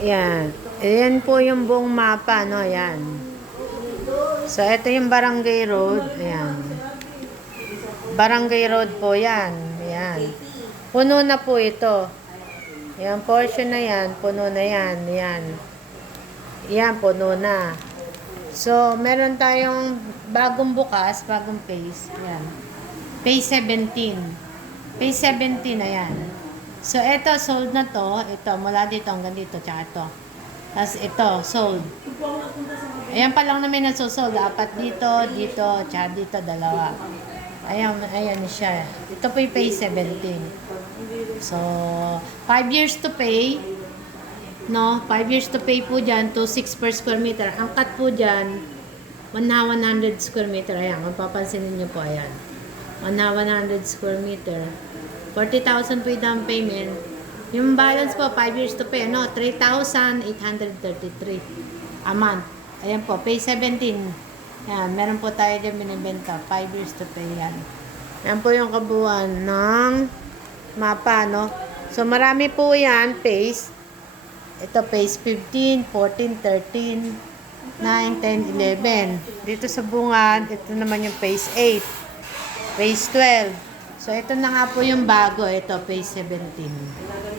Yan. Ayan po yung buong mapa, no? Yan. So, ito yung Barangay Road. Ayan. Barangay Road po yan. Ayan. Puno na po ito. Yan, portion na yan. Puno na yan. Yan. Yan, puno na. So, meron tayong bagong bukas, bagong phase. Yan. Phase 17. Phase 17, ayan. So, ito, sold na to. Ito, mula dito hanggang dito, tsaka ito. Tapos ito, sold. Ayan pa lang namin nasusold. Apat dito, dito, tsaka dito, dalawa. Ayan, ayan siya. Ito po yung phase 17. So, 5 years to pay. No, 5 years to pay po dyan, 2.6 per square meter. Ang cut po dyan, 100 square meter. Ayan, kung papansinin nyo po, ayan. 100 square meter. 40,000 po yung down payment. Yung balance po, 5 years to pay, ano, 3,833 a month. Ayan po, pay 17. Ayan, meron po tayo dyan binibenta. 5 years to pay yan. Ayan po yung kabuuan ng mapa, no? So, marami po yan, phase. Ito, phase 15, 14, 13, 9, 10, 11. Dito sa bungad, ito naman yung phase 8. Phase 12. So, ito na nga po yung bago. Ito, phase 17.